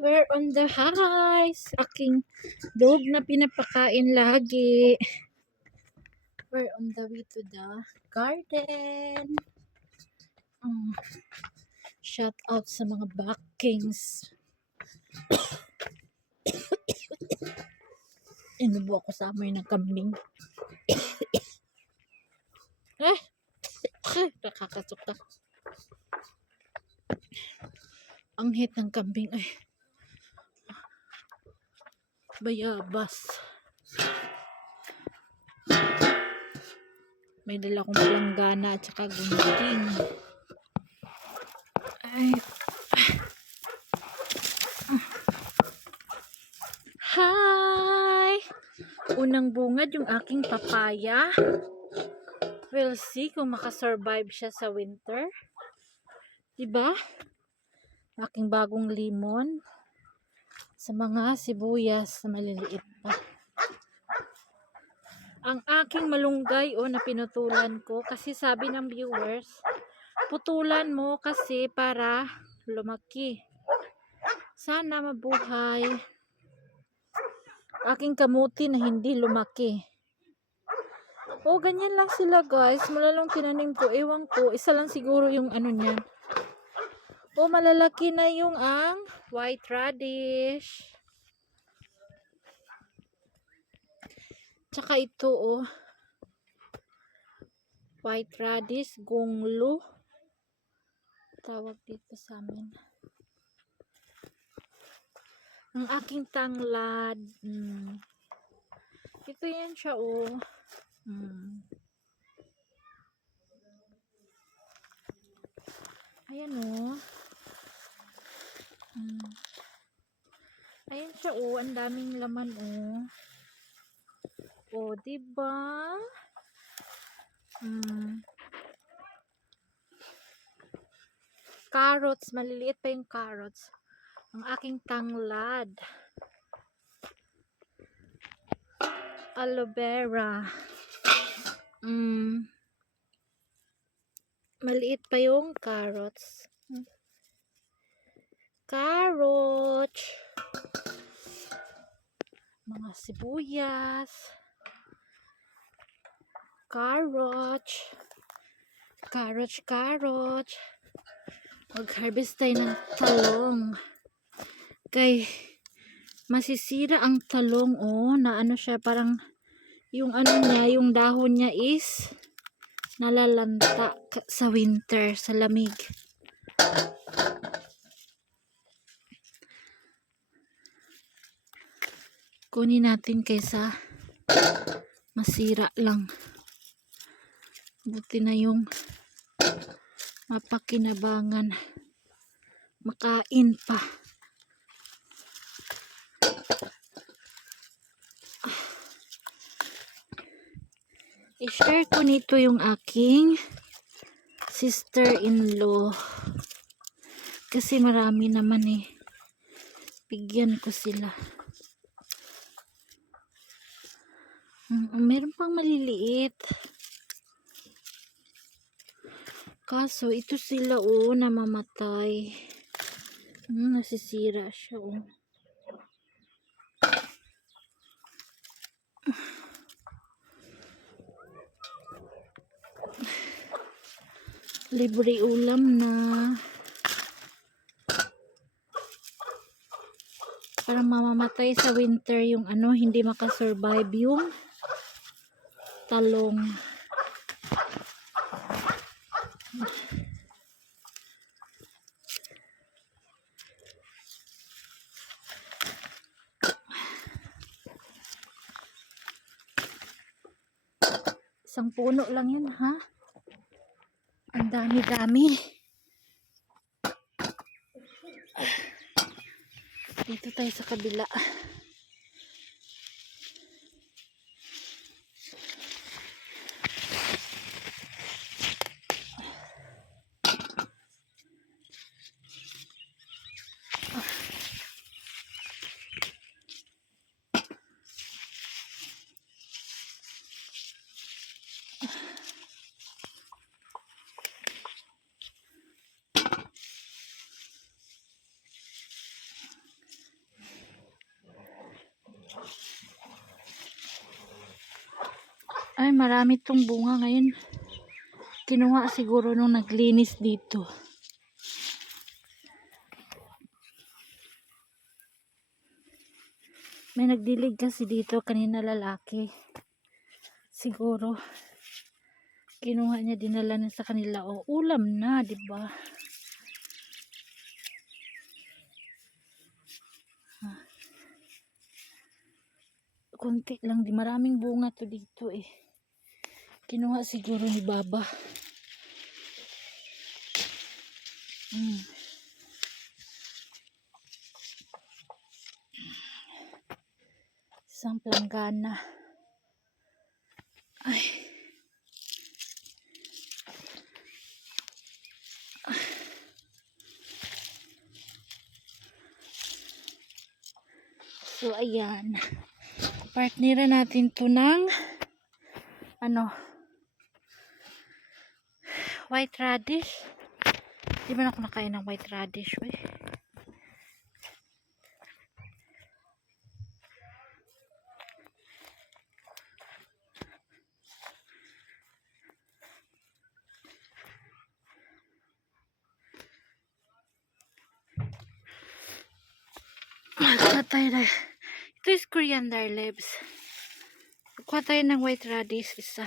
we're on the highs. Aking dog na pinapakain lagi. We're on the way to the garden. Shout out sa mga backings. Inubo ako sa amoy ng kambing. Nakakasuka. Ang hit ng kambing ay bayabas. May dala kong palanggana at saka gunting. Ay. Hi! Unang bungad yung aking papaya. We'll see kung makasurvive siya sa winter. Diba? Aking bagong limon. Sa mga sibuyas na maliliit pa. Ang aking malunggay na pinutulan ko kasi sabi ng viewers, putulan mo kasi para lumaki. Sana mabuhay. Aking kamuti na hindi lumaki. Ganyan lang sila guys. Malalong tinanim ko. Ewan ko. Isa lang siguro yung ano niyan. Malalaki na yung ang white radish. Tsaka ito white radish, gunglo. Tawag dito sa amin. Ang aking tanglad. Ito yan siya Ayan Ayan siya ang daming laman diba? Carrots, maliliit pa yung carrots. Ang aking tanglad. Aloe vera. Maliit pa yung carrots. Carrots. Mga sibuyas. Carrots. Carrots. Mag-harvest tayo ng talong. Kay masisira ang talong na siya parang yung niya, yung dahon niya is nalalanta sa winter, sa lamig. Kunin natin kaysa masira lang. Buti na yung mapakinabangan. Makain pa. I-share ko nito yung aking sister-in-law. Kasi marami naman Bigyan ko sila. Meron pang maliliit. Kaso ito sila namamatay. Nasisira siya Libre ulam na. Parang mamamatay sa winter yung hindi makasurvive yung talong. Isang puno lang yan Ang dami-dami. Dito tayo sa kabila. Ay, marami tong bunga ngayon. Kinuha siguro nung naglinis dito. May nagdilig kasi dito kanina lalaki. Siguro kinuha niya, dinala na sa kanila. O ulam na, 'di ba? Konti lang, di maraming bunga to dito eh. Kinuha siguro ni Baba. Isang planggana. Ay. So ayan. Partneran natin to ng white radish. Di ba ako nakain ng white radish eh? Magkuha tayo na. Ito is coriander leaves. Magkuha tayo ng white radish isa.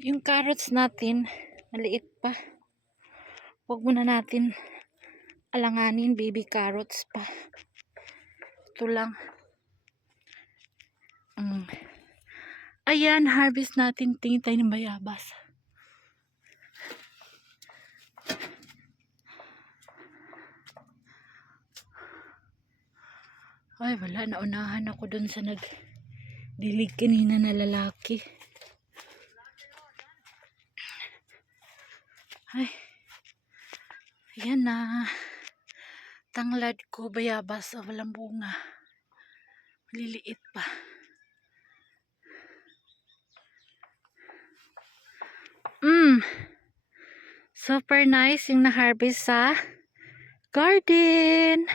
Yung carrots natin, maliit pa. Huwag muna natin alanganin, baby carrots pa. Ito lang. Ayan, harvest natin. Tingin tayo ng bayabas. Ay, wala. Naunahan ako dun sa nagdilig kanina na lalaki. Ay. Ayan na. Tanglad ko, bayabas. Walang bunga. Maliliit pa. Super nice yung na-harvest sa garden.